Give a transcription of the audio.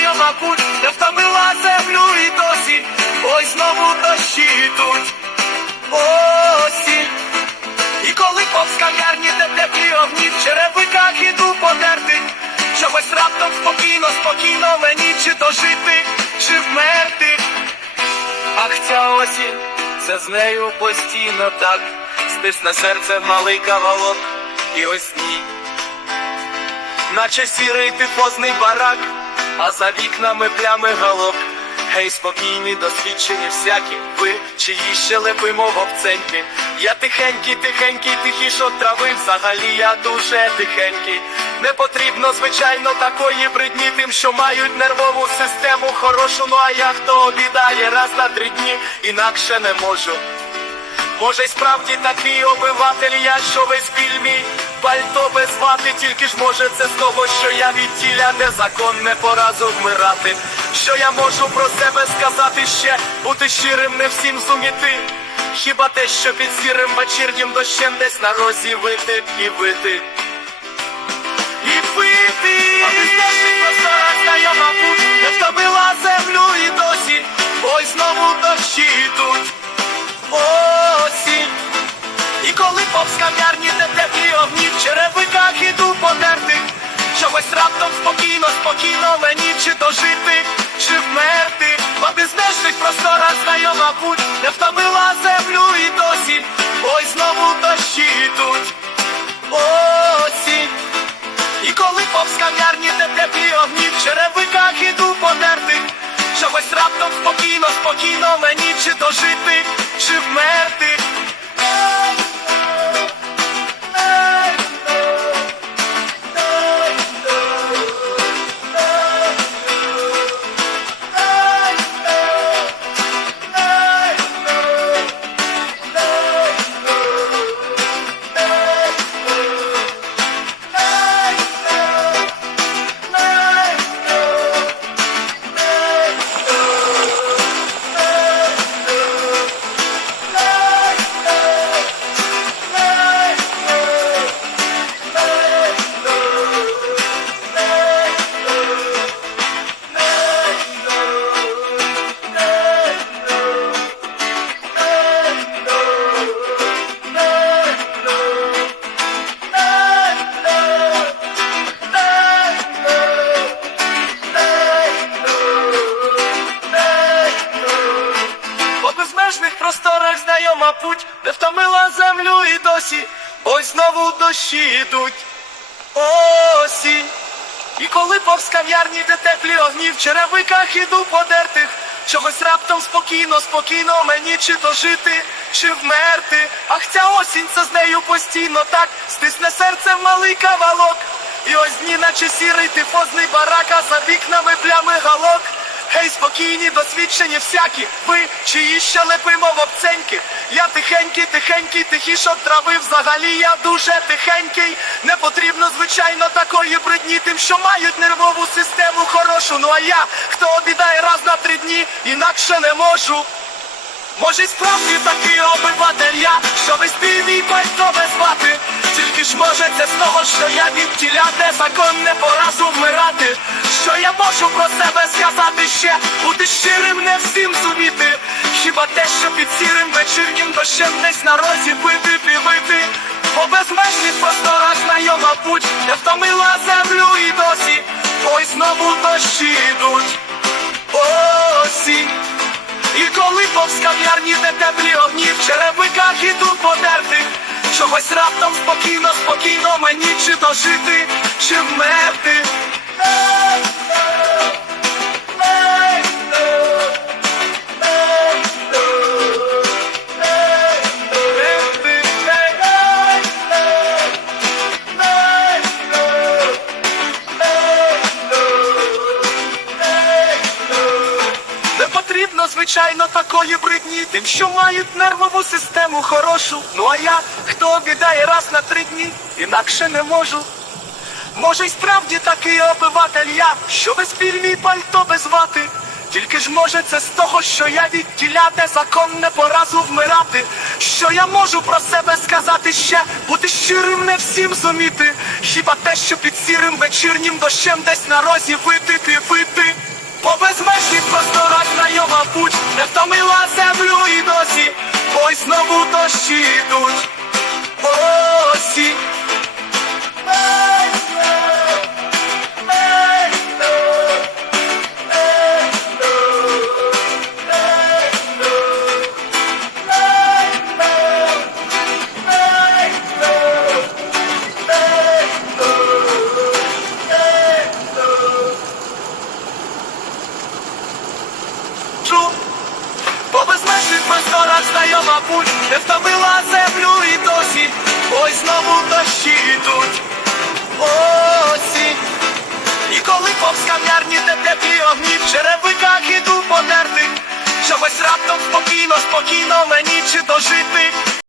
знайома путь, я втомила землю і досі, ось знову дощі йдуть осінь. І коли повз кав'ярні теплі огні в черевиках іду потерти, що ось раптом спокійно, спокійно мені чи то жити, чи вмерти. Ах, ця осінь, це з нею постійно так, стисне серце малий кавалок і ось ні. Наче сірий тифозний барак а за вікнами плями галок. Гей, спокійні, досвідчені всякі, ви чиї ще лепимо вовценьки. Я тихенький, тихенький, тихіш от трави, взагалі я дуже тихенький. Не потрібно, звичайно, такої бридні тим, що мають нервову систему хорошу, ну а я хто обідає раз на три дні, інакше не можу. Може, й справді такий обиватель, я що весь біль мій пальто без вати, тільки ж може це з того, що я від тіля незаконне поразу вмирати. Що я можу про себе сказати ще, бути щирим не всім зуміти. Хіба те, що під сірим вечірнім дощем десь на розі вити і вити. І пити, а ти знаєш, просто знайома путь, не втомила землю і досі, ой знову дощі йдуть осінь. І коли повз кав'ярні, теплі огні, в черевиках іду подерти, чогось раптом спокійно, спокійно мені чи то жити, чи вмерти, по безмежних просторах знайома путь, не втомила землю і досі, ой знову дощі йдуть, осінь. І коли повз кав'ярні, теплі огні, в черевиках іду подерти, чогось раптом спокійно, спокійно мені чи то жити, чи вмерти. Путь, де втомила землю і досі, ось знову дощі йдуть. Осінь. І коли повз кав'ярні, де теплі огні, в черевиках іду подертих, чогось раптом спокійно, спокійно мені чи то жити, чи вмерти. Ах, ця осінь, це з нею постійно так, стисне серце в малий кавалок. І ось дні, наче сірий тифозний барак, а за вікнами плями галок. Гей, спокійні, досвідчені всякі, ви чиї ще лепимо вовценьки. Я тихенький, тихенький, тихіш от трави, взагалі я дуже тихенький. Не потрібно, звичайно, такої бридні тим, що мають нервову систему хорошу. Ну а я, хто обідає раз на три дні, інакше не можу. Може, й справді такий обиватель я, що весь білий пальто без. Тільки ж може це з того, що я від тіля незаконне поразу вмирати. Я можу про себе сказати ще, бути щирим не всім зуміти. Хіба те, що під сірим вечірнім дощем десь на розі пити, півити. По безмежних просторах знайома путь, не втомила землю і досі. Ой, знову дощі йдуть. Осінь. І коли повз кав'ярні, де теплі огні, в черевиках іду подертих, чогось раптом спокійно, спокійно мені чи то жити, чи вмерти. Потрібно, звичайно, такої бридні, тим, що мають нервову систему хорошу. Ну а я, хто обідає раз на три дні, інакше не можу. Може, й справді такий обиватель я, що без мій пальто без вати. Тільки ж може це з того, що я від тіля незаконне поразу вмирати. Що я можу про себе сказати ще, бути щирим не всім зуміти. Хіба те, що під сірим вечірнім дощем десь на розі вити, вити. По безмежних просторах знайома путь, не втомила землю і досі, ой знову дощі йдуть. путь, не втомила землю і досі, ось знову дощі йдуть осінь. І коли повз кам'ярні теплі огні в черевиках іду подерти, щоб ось раптом спокійно, спокійно мені чи дожити.